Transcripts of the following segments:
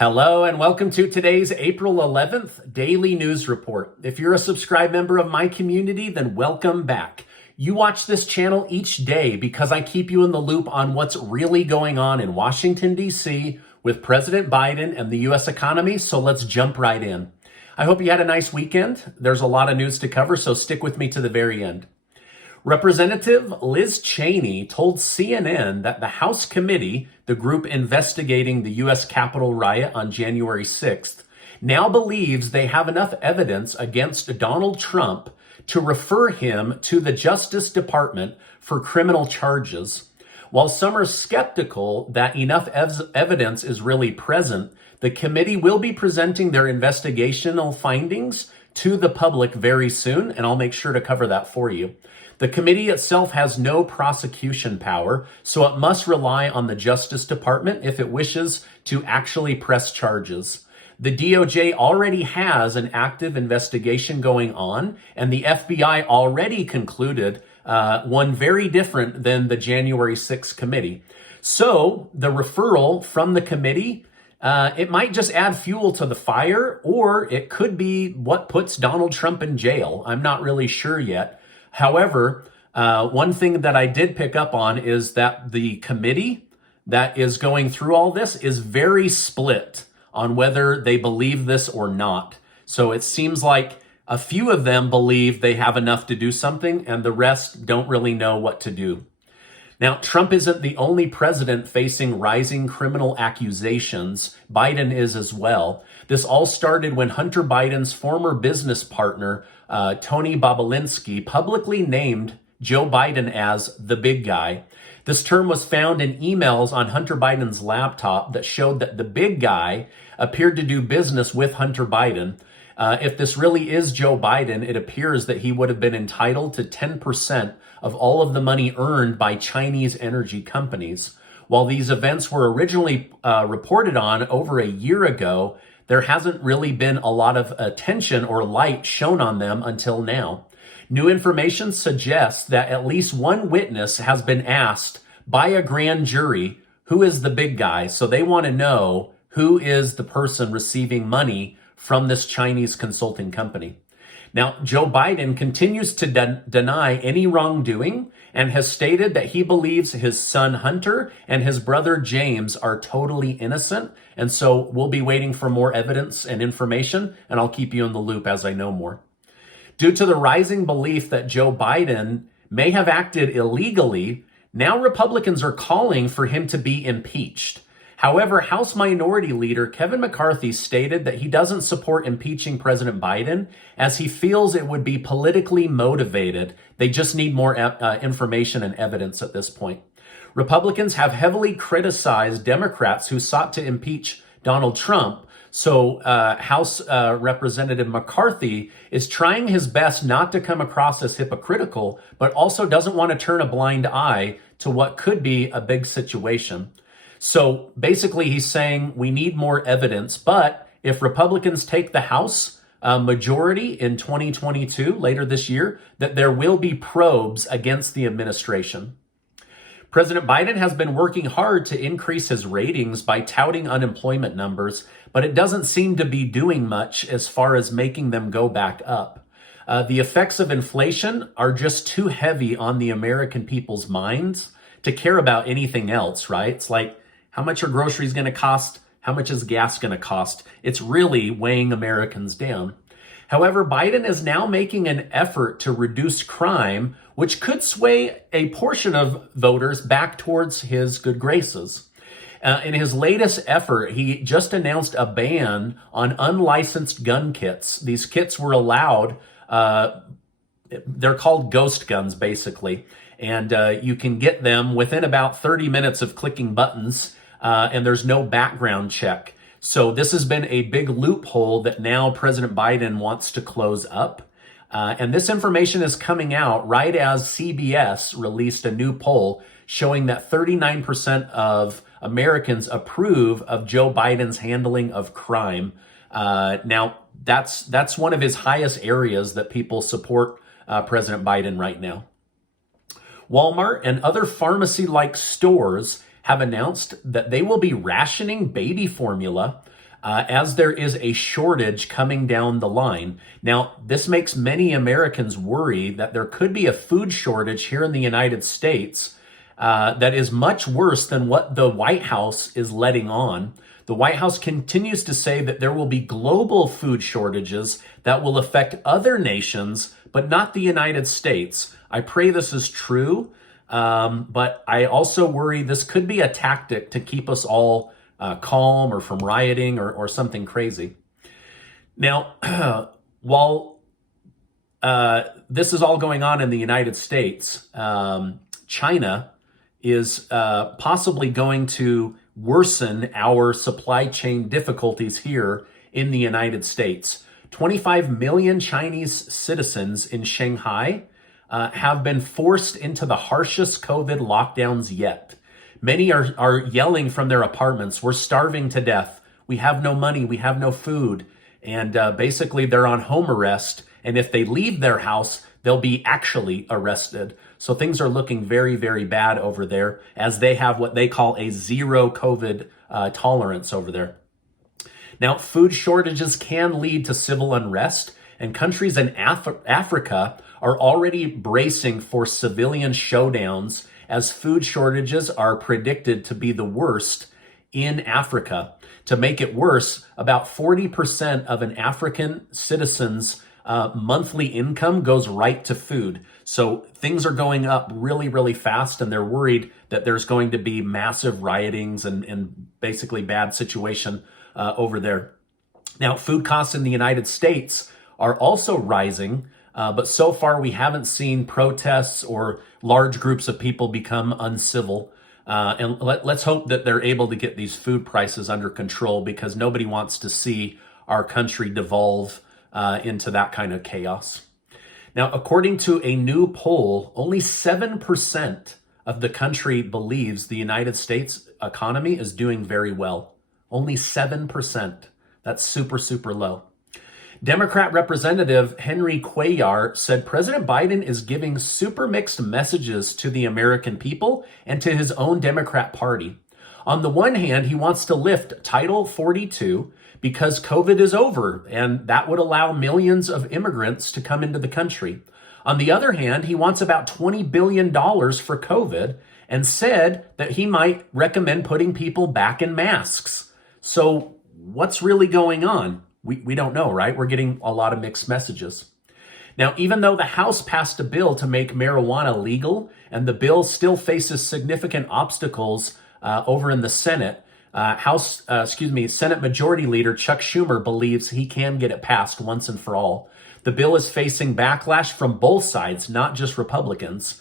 Hello and welcome to today's April 11th Daily News Report. If you're a subscribed member of my community, then welcome back. You watch this channel each day because I keep you in the loop on what's really going on in Washington, D.C. with President Biden and the U.S. economy, so let's jump right in. I hope you had a nice weekend. There's a lot of news to cover, so stick with me to the very end. Representative Liz Cheney told CNN that the House committee, the group investigating the U.S. Capitol riot on January 6th, now believes they have enough evidence against Donald Trump to refer him to the Justice Department for criminal charges. While some are skeptical that enough evidence is really present, the committee will be presenting their investigational findings to the public very soon, and I'll make sure to cover that for you. The committee itself has no prosecution power, so it must rely on the Justice Department if it wishes to actually press charges. The DOJ already has an active investigation going on, and the FBI already concluded one very different than the January 6th committee. So the referral from the committee, it might just add fuel to the fire, or it could be what puts Donald Trump in jail. I'm not really sure yet. However, one thing that I did pick up on is that the committee that is going through all this is very split on whether they believe this or not. So it seems like a few of them believe they have enough to do something, and the rest don't really know what to do. Now, Trump isn't the only president facing rising criminal accusations. Biden is as well. This all started when Hunter Biden's former business partner, Tony Bobulinski, publicly named Joe Biden as the big guy. This term was found in emails on Hunter Biden's laptop that showed that the big guy appeared to do business with Hunter Biden. If this really is Joe Biden, it appears that he would have been entitled to 10% of all of the money earned by Chinese energy companies. While these events were originally reported on over a year ago, there hasn't really been a lot of attention or light shown on them until now. New information suggests that at least one witness has been asked by a grand jury who is the big guy. So they want to know who is the person receiving money from this Chinese consulting company. Now, Joe Biden continues to deny any wrongdoing and has stated that he believes his son Hunter and his brother James are totally innocent. And so we'll be waiting for more evidence and information, and I'll keep you in the loop as I know more. Due to the rising belief that Joe Biden may have acted illegally, now Republicans are calling for him to be impeached. However, House Minority Leader Kevin McCarthy stated that he doesn't support impeaching President Biden as he feels it would be politically motivated. They just need more information and evidence at this point. Republicans have heavily criticized Democrats who sought to impeach Donald Trump. So House Representative McCarthy is trying his best not to come across as hypocritical, but also doesn't want to turn a blind eye to what could be a big situation. So basically, he's saying we need more evidence, but if Republicans take the House majority in 2022, later this year, that there will be probes against the administration. President Biden has been working hard to increase his ratings by touting unemployment numbers, but it doesn't seem to be doing much as far as making them go back up. The effects of inflation are just too heavy on the American people's minds to care about anything else, right? It's like, how much are groceries going to cost? How much is gas going to cost? It's really weighing Americans down. However, Biden is now making an effort to reduce crime, which could sway a portion of voters back towards his good graces. In his latest effort, he just announced a ban on unlicensed gun kits. These kits were allowed, they're called ghost guns, basically. And you can get them within about 30 minutes of clicking buttons. And there's no background check. So this has been a big loophole that now President Biden wants to close up. And this information is coming out right as CBS released a new poll showing that 39% of Americans approve of Joe Biden's handling of crime. Now, that's one of his highest areas that people support President Biden right now. Walmart and other pharmacy-like stores have announced that they will be rationing baby formula as there is a shortage coming down the line. Now, this makes many Americans worry that there could be a food shortage here in the United States that is much worse than what the White House is letting on. The White House continues to say that there will be global food shortages that will affect other nations, but not the United States. I pray this is true, but I also worry this could be a tactic to keep us all calm or from rioting or something crazy. Now, while this is all going on in the United States, China is possibly going to worsen our supply chain difficulties here in the United States. 25 million Chinese citizens in Shanghai have been forced into the harshest COVID lockdowns yet. Many are yelling from their apartments, "We're starving to death. We have no money. We have no food." And basically they're on home arrest. And if they leave their house, they'll be actually arrested. So things are looking very, very bad over there as they have what they call a zero COVID tolerance over there. Now, food shortages can lead to civil unrest, and countries in Africa are already bracing for civilian showdowns as food shortages are predicted to be the worst in Africa. To make it worse, about 40% of an African citizen's monthly income goes right to food. So things are going up really, really fast, and they're worried that there's going to be massive riotings and basically bad situation over there. Now, food costs in the United States are also rising, but so far we haven't seen protests or large groups of people become uncivil. And let's hope that they're able to get these food prices under control, because nobody wants to see our country devolve into that kind of chaos. Now, according to a new poll, only 7% of the country believes the United States economy is doing very well. Only 7%. That's super, super low. Democrat Representative Henry Cuellar said President Biden is giving super mixed messages to the American people and to his own Democrat Party. On the one hand, he wants to lift Title 42 because COVID is over, and that would allow millions of immigrants to come into the country. On the other hand, he wants about $20 billion for COVID and said that he might recommend putting people back in masks. So what's really going on? We don't know, right? We're getting a lot of mixed messages. Now, even though the House passed a bill to make marijuana legal, and the bill still faces significant obstacles over in the Senate, Senate Majority Leader Chuck Schumer believes he can get it passed once and for all. The bill is facing backlash from both sides, not just Republicans.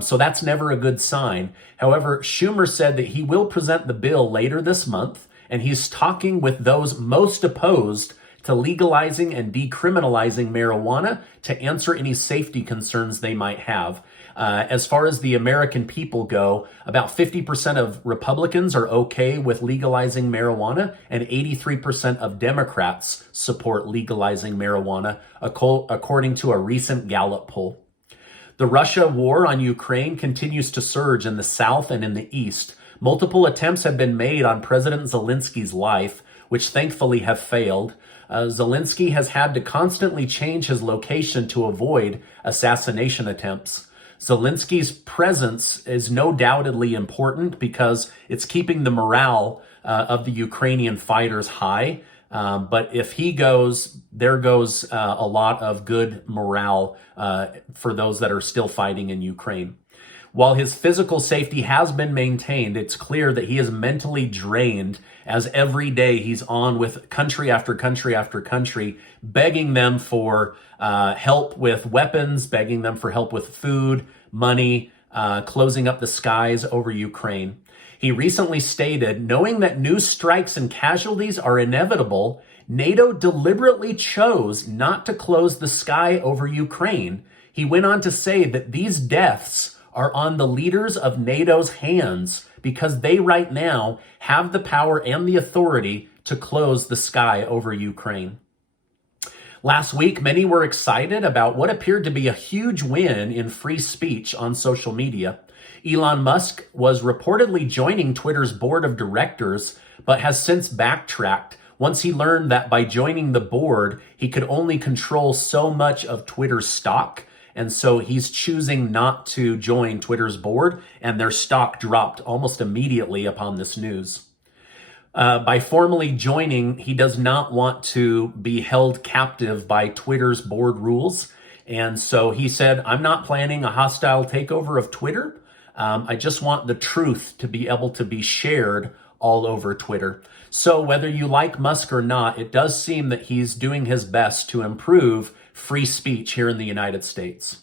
So that's never a good sign. However, Schumer said that he will present the bill later this month, and he's talking with those most opposed to legalizing and decriminalizing marijuana to answer any safety concerns they might have. As far as the American people go, about 50% of Republicans are okay with legalizing marijuana, and 83% of Democrats support legalizing marijuana, according to a recent Gallup poll. The Russia war on Ukraine continues to surge in the south and in the east. Multiple attempts have been made on President Zelensky's life, which thankfully have failed. Zelensky has had to constantly change his location to avoid assassination attempts. Zelensky's presence is no doubtedly important because it's keeping the morale of the Ukrainian fighters high. But if he goes, there goes a lot of good morale for those that are still fighting in Ukraine. While his physical safety has been maintained, it's clear that he is mentally drained, as every day he's on with country after country after country, begging them for help with weapons, begging them for help with food, money, closing up the skies over Ukraine. He recently stated, knowing that new strikes and casualties are inevitable, NATO deliberately chose not to close the sky over Ukraine. He went on to say that these deaths are on the leaders of NATO's hands because they right now have the power and the authority to close the sky over Ukraine. Last week, many were excited about what appeared to be a huge win in free speech on social media. Elon Musk was reportedly joining Twitter's board of directors, but has since backtracked. Once he learned that by joining the board, he could only control so much of Twitter's stock. And so he's choosing not to join Twitter's board, and their stock dropped almost immediately upon this news. By formally joining, he does not want to be held captive by Twitter's board rules. And so he said, I'm not planning a hostile takeover of Twitter. I just want the truth to be able to be shared all over Twitter. So whether you like Musk or not, it does seem that he's doing his best to improve free speech here in the United States.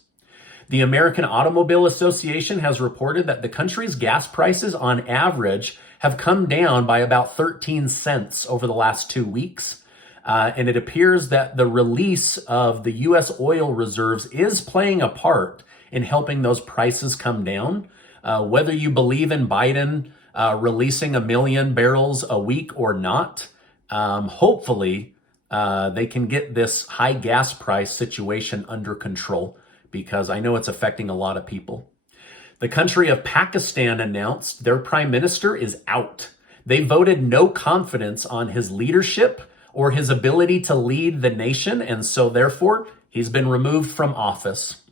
The American Automobile Association has reported that the country's gas prices on average have come down by about 13 cents over the last 2 weeks. And it appears that the release of the U.S. oil reserves is playing a part in helping those prices come down. Whether you believe in Biden releasing 1 million barrels a week or not, hopefully they can get this high gas price situation under control, because I know it's affecting a lot of people. The country of Pakistan announced their prime minister is out. They voted no confidence on his leadership or his ability to lead the nation, and so therefore he's been removed from office.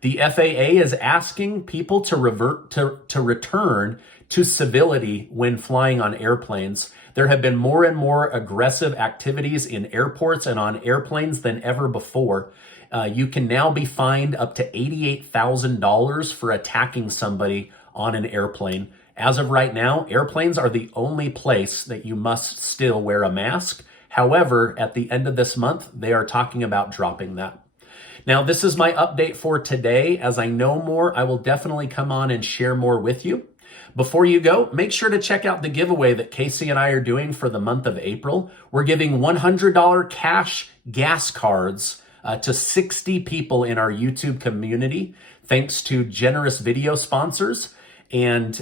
The FAA is asking people to return to civility when flying on airplanes. There have been more and more aggressive activities in airports and on airplanes than ever before. You can now be fined up to $88,000 for attacking somebody on an airplane. As of right now, airplanes are the only place that you must still wear a mask. However, at the end of this month, they are talking about dropping that. Now, this is my update for today. As I know more, I will definitely come on and share more with you. Before you go, make sure to check out the giveaway that Casey and I are doing for the month of April. We're giving $100 cash gas cards to 60 people in our YouTube community, thanks to generous video sponsors. And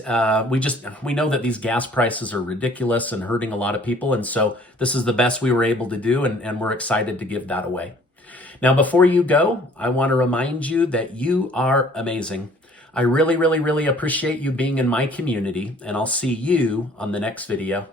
we know that these gas prices are ridiculous and hurting a lot of people. And so this is the best we were able to do, and we're excited to give that away. Now, before you go, I want to remind you that you are amazing. I really, really, really appreciate you being in my community, and I'll see you on the next video.